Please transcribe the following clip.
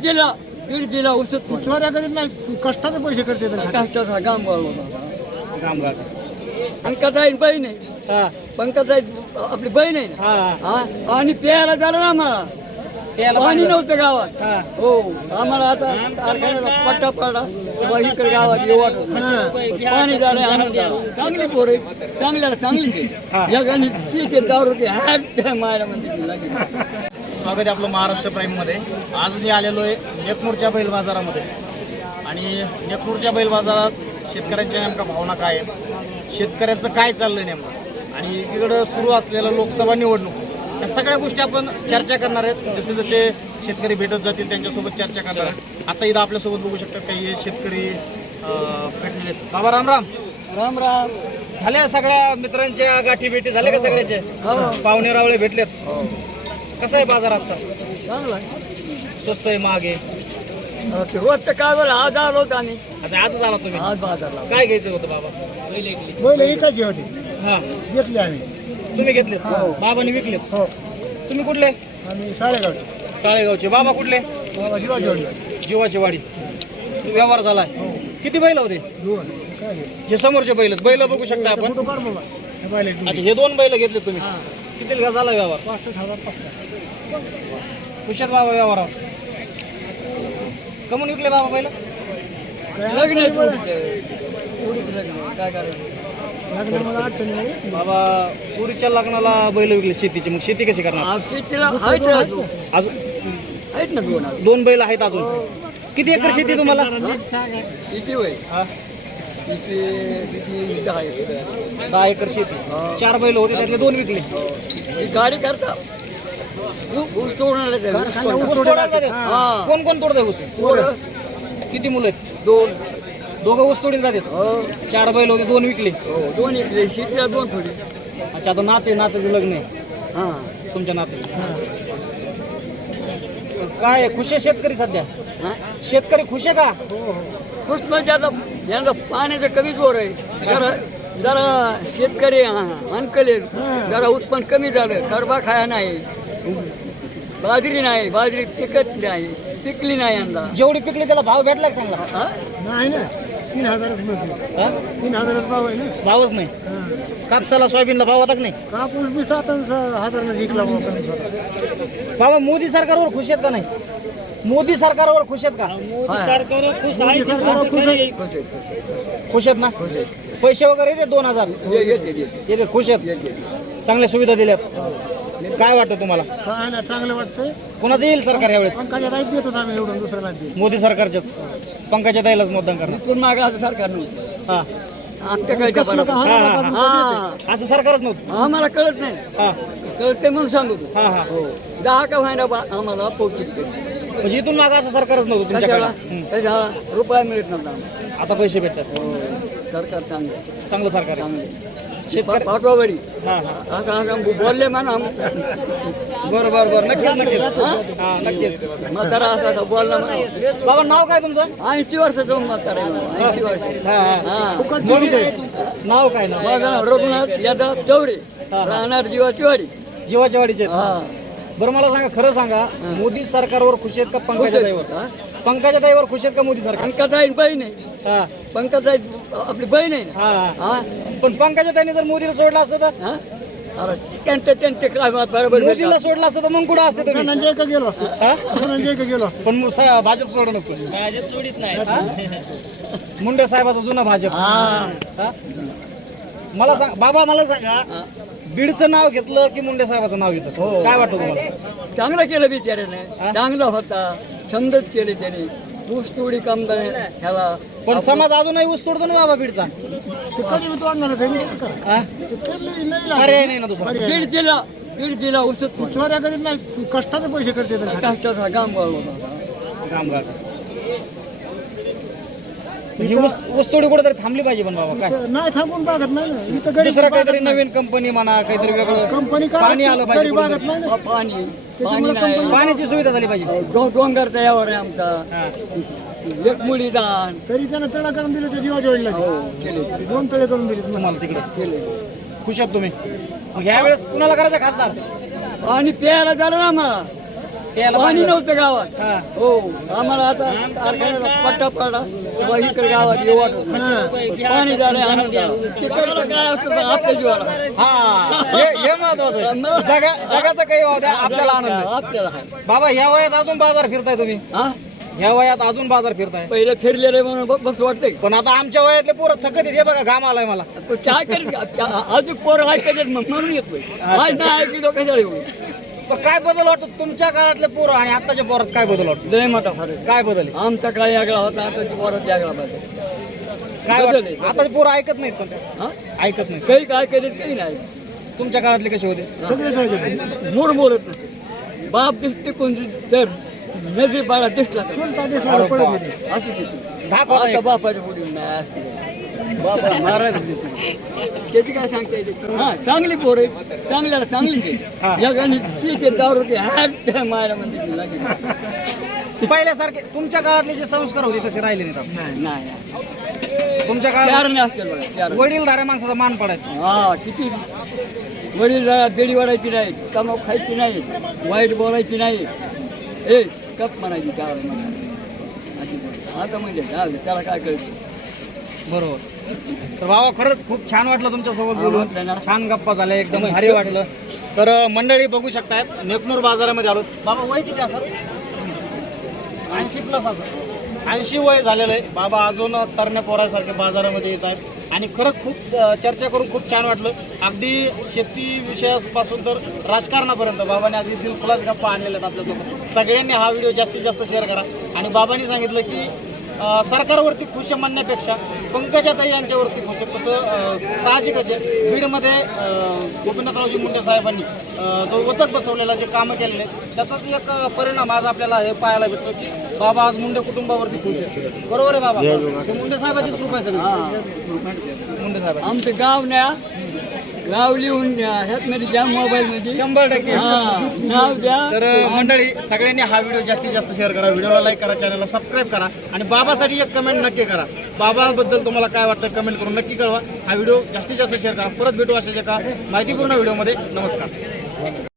दीड जिल्हा दीड जिल्हा उसत तू चोऱ्या करीत नाही तू कष्टाचे पैसे करते. कष्टाचा काम वाढवला कामगार पंकजाई बहीण आहे. हा. पंकजाई आपली बहीण आहे ना? हा. हा? पाणी प्यायला झालं ना आम्हाला. पाणी पाणी नव्हतं गावात. हा. आम्हाला आता कारखान्याला पट्टा पडला इकडे गावात येऊ वाटत नाही. पाणी झालं आनंद झाला. चांगली पोर चांगल्याला चांगली या गाणी ठीक आहे दारू घे हॅट मायला म्हणते. ती लागली. स्वागत आहे आपलं महाराष्ट्र प्राईममध्ये. आज मी आलेलो आहे नेकनूरच्या बैल बाजारामध्ये. आणि नेकनूरच्या बैल बाजारात शेतकऱ्यांच्या नेमका भावना काय आहे शेतकऱ्यांचं काय चाललं नेमकं? आणि एकीकडं सुरू असलेलं लोकसभा निवडणूक या सगळ्या गोष्टी आपण चर्चा करणार आहेत. जसे जसे शेतकरी भेटत जातील त्यांच्यासोबत चर्चा करणार आहेत. आता इथं आपल्यासोबत बघू शकतात काही शेतकरी भेटलेले आहेत. बाबा राम राम. राम राम. झाल्या सगळ्या मित्रांच्या गाठी भेटी झाल्या का सगळ्यांचे हो. पाहुणे रावळे भेटलेत. हो. कसा आहे बाजार आजचा? चांगला आहे. स्वस्त आहे महाग आहे? अहो, ते रोजचं काय बरं? आज आलो होतो आम्ही. आता आजच आला तुम्ही? आज बाजारला. काय घ्यायचं होतं बाबा? बैल एकाची होती. हा. घेतली आम्ही. तुम्ही घेतलेत? बाबांनी विकलेत? हो. तुम्ही कुठले? आम्ही साडेगावचे साळेगावचे. बाबा कुठले? बाबा शिवाजी वाडी जीवाची वाडी. व्यवहार झालाय किती बैल होते? दोन. काय हे? हे समोरचे बैल आहेत. बैल बघू शकता आपण. हे बैल अच्छा हे दोन बैल घेतले तुम्ही. किती झाला व्यवहार? पासष्ट हजार खुशात बाबा व्यवहारावर. कमून विकले बाबा बैल लग्न आहे पोरीचं. पोरीचं लग्न आहे. काय करायचं लग्न मला अडचणी नाही. बाबा पुरीच्या लग्नाला बैल विकले शेतीचे. मग शेती कशी करणार? अजून. आहेत ना दोन दोन बैल आहेत अजून. किती एकर शेती तुम्हाला? हा? किती दहा एकर शेती. चार बैल होते त्यातले दोन विकले. ही गाडी करता. ऊस- ऊस तोडणार आहे का? ऊस तोडणार. ऊस तोडायला जाते? हा. कोण कोण तोडतंय ऊस? पोरं. किती मुलं आहेत? दोन. दोघं ऊस तोडीला जातात. हो. चार बैल होते दोन विकले. हो दोन इकडे शेतीला दोन थोडी अच्छा आता नाते नात्याचं लग्न आहे. हा. तुमच्या नाते काय आहे? खुश आहे शेतकरी सध्या? हा? शेतकरी खुश आहे का? खुश म्हणजे आता यांना पाण्याचं कमी जोर आहे. जरा जरा शेतकरी अनकले जरा उत्पन्न कमी झालं. कडबा खाया नाही. बाजरी नाही. बाजरी पिकत नाही. पिकली नाही यंदा. जेवढी पिकली त्याला भाव भेटला का चांगला? हा? नाही ना. तीन हजारच मिळतो. हा? तीन हजारात भाव आहे ना. भावच नाही. हा. कापसाला सोयाबीनला भाव होता का नाही? कापूस बी सात हजाराला विकला. बाबा मोदी सरकारवर खुश आहेत का नाही? मोदी सरकारवर खुश आहेत का. मोदी सरकारवर खुश आहे खुश आहे, खुश आहे. खुश आहेत ना? पैसे वगैरे येते दोन हजार. ये- येते, येते. येते खुश आहेत. येते. चांगल्या सुविधा दिल्यात. काय वाटतं तुम्हाला? काय चांगलं वाटतंय. कोणाचं येईल सरकार यावेळेस? पंकजा राईत देत होता आम्ही एवढं दुसऱ्याला देत मोदी सरकारच्याच. पंकजा ताईलाच मतदान करणार. इथून मागं असं सरकार नव्हतं. हा. आमच्या कळच्या बरोबर. हा असं सरकारच नव्हतं. आम्हाला कळत नाही. हा. कळते म्हणून सांगतो. हा हा. हो दहा का व्हायना बा- आम्हाला पौष्टिक म्हणजे इथून मागं असं सरकारच नव्हतं तुमच्याकडे? त्याच्या रुपया मिळत नव्हता. आता पैसे भेटतात. हो सरकार चांगलं चांगलं सरकार आहे. शेतकरी पाठवाबरी हा हा. असं असं बोलले म्हणा बरं बरं बरं. नक्कीच नक्कीच. हा नक्कीच. म्हातारा असं असं बोलला म्हणा. बाबा नाव काय तुमचं? ऐंशी वर्षाचं म्हातारा ऐंशी वर्ष. हा. हा. हा नाव काय नाव माझं नाव रघुनाथ यादव चौरे. राहणार जीवाची वाडी जीवाच्या वाडीचे आहेत. हा. बरं मला सांगा खरं सांगा मोदी सरकारवर खुश आहेत का पंकजा ताईवर? हा? पंकजा ताईवर खुश आहेत का मोदी सरकार? पंकजाई बहीण आहे. हा. पंकजाई आपली बहीण आहे ना. हा हा. हा. पण पंकजा ताईने जर मोदीला सोडलं असतं तर? हा? अरे त्यांचं त्यांचे काय बरोबर मोदीला सोडलं असतं तर मग कुठं असतं तुम्ही? धनंजय का गेलो असतो. हा? धनंजय का गेलो असतो. पण मग सा- भाजप सोडलं नसतं. भाजप सोडित नाही. मुंडे साहेबाचा जुना भाजप. हा? मला सांग बाबा मला सांगा. बीडचं नाव घेतलं की मुंडे साहेबाचं नाव येतं हो. काय वाटतं तुम्हाला? चांगलं केलं बिचाऱ्याने. चांगला होता. समजत केले त्याने. ऊस तोडी काम ह्याला. पण समाज अजूनही ऊस तोडतो ना बाबा बीडचा. हा? पर्याय नाही ना दुसरा. दीड जिल्हा दीड जिल्हा उसत तू चोऱ्या करीत नाही कष्टाचे पैसे करते. कष्टाचा काम वाढवला कामगार ही ऊस ऊसतोडी कुठेतरी थांबली पाहिजे पण बाबा काय? नाही थांबून बघत नाही ना. इथं गरीब दुसरं काहीतरी नवीन कंपनी म्हणा काहीतरी वेगळं कंपनी पाणी आलं पाहिजे गरीब बघत कुठेतरी. नाही ना. पाणी पाणी नाही. पाण्याची सुविधा झाली पाहिजे. डो- डोंगरचा यावर आहे आमचा. एक मुली दान तरी त्यानं तळा करून दिलं ते जीवाच्या वडीला हो दोन तळे करून दिले तुम्हाला. तिकडे. खुश आहात तुम्ही? मग ह्या वेळेस कुणाला करायचं खासदार? पाणी प्यायला झालं ना आम्हाला. पाणी नव्हतं गावात. हा. आम्हाला आता कारखान्याला पट्टा पडला तेव्हा इकडे गावात येऊ वाटत. पाणी झालंय आनंद तिकडचं काय असतं आपल्या जीवाला. हा. हे हे महत्वाचं आहे. जगा जगाचं काही वाहू द्या आपल्याला आनंद आहे. आपल्याला आहे. बाबा या वयात अजून बाजार फिरताय तुम्ही? हा? या वयात अजून बाजार फिरताय. पहिले फिरलेले म्हणून ब- बस वाटतंय. पण आता आमच्या वयातले पोरं थकत. हे बघा घाम आलाय मला. काय करेल अजून पोरं ऐकायचे म्हणून येतोय. आज नाही ऐकली तो कशाला येऊ तर काय बदल वाटतो तुमच्या काळातले पोरं आणि आताच्या पोरात काय बदल वाटतो? लय मोठा फरक आहे. काय बदल आहे? आमचा काळ यागळा होता आता पोरात यागळा पाहिजे काय बदल वाटतं. आताचे पोरं ऐकत नाहीत पण हा? ऐकत नाहीत. काही काय केलं काही नाही. तुमच्या काळातले कसे होते? मूड बोलत नाही. बाप दिसते कोण तर नजरी बाळा दिसला. कोणता असं किती आता एक. बापाच्या पुढे नाही असं. बापा महाराज दिसते. त्याची काय सांगता येते हा चांगली पोर आहे चांगल्याला चांगली. या गाणी ठीक आहे दारू की हात मायला म्हणजे लागेल पहिल्यासारखे तुमच्या काळातले जे संस्कार होते तसे राहिले. नाही नाही तुमच्या काळात असतील बघा वडीलधाऱ्या माणसाचा मान पडायचा हा किती वडील बेडी वाढायची नाही कमाव खायची नाही वाईट बोलायची नाही ए कप म्हणायची त्यावर. आता म्हणजे झालं त्याला काय कळतं बरोबर. तर बाबा खरंच खूप छान वाटलं तुमच्यासोबत बोलून. छान गप्पा झाल्या एकदम भारी वाटलं. तर मंडळी बघू शकतायत नेकनूर बाजारामध्ये आलो. बाबा वय किती असं ऐंशी प्लस असं ऐंशी वय झालेलं आहे. बाबा अजून तरण्या पोरासारखे बाजारामध्ये येत आहेत. आणि खरंच खूप चर्चा करून खूप छान वाटलं. अगदी शेती विषयापासून तर राजकारणापर्यंत बाबाने अगदी दिलखुलास गप्पा आणलेल्या आहेत आपल्यासोबत. सगळ्यांनी हा व्हिडिओ जास्तीत जास्त शेअर करा. आणि बाबांनी सांगितलं की सरकारवरती खुश आहे म्हणण्यापेक्षा पंकजाताई यांच्यावरती खुश आहे. तसं साहजिकच आहे. बीडमध्ये गोपीनाथरावजी मुंडे साहेबांनी जो वचक बसवलेला जे कामं केलेले त्याचाच एक परिणाम आज आपल्याला हे पाहायला भेटतो की बाबा आज मुंडे कुटुंबावरती खुश आहे बरोबर आहे बाबा? ते मुंडे साहेबाचीच कृपा आहे सगळी. हा मुंडे साहेब. आमचं गाव न्या गाव लिहून द्या. द्या मोबाईलमध्ये शंभर टक्के. हा नाव द्या. तर मंडळी सगळ्यांनी हा व्हिडिओ जास्तीत जास्त शेअर करा. व्हिडिओला लाईक करा चॅनलला सबस्क्राईब करा. आणि बाबासाठी एक कमेंट नक्की करा. बाबाबद्दल तुम्हाला काय वाटतं कमेंट करून नक्की कळवा. हा व्हिडिओ जास्तीत जास्त शेअर करा. परत भेटू अशाच एका माहितीपूर्ण व्हिडिओमध्ये. नमस्कार.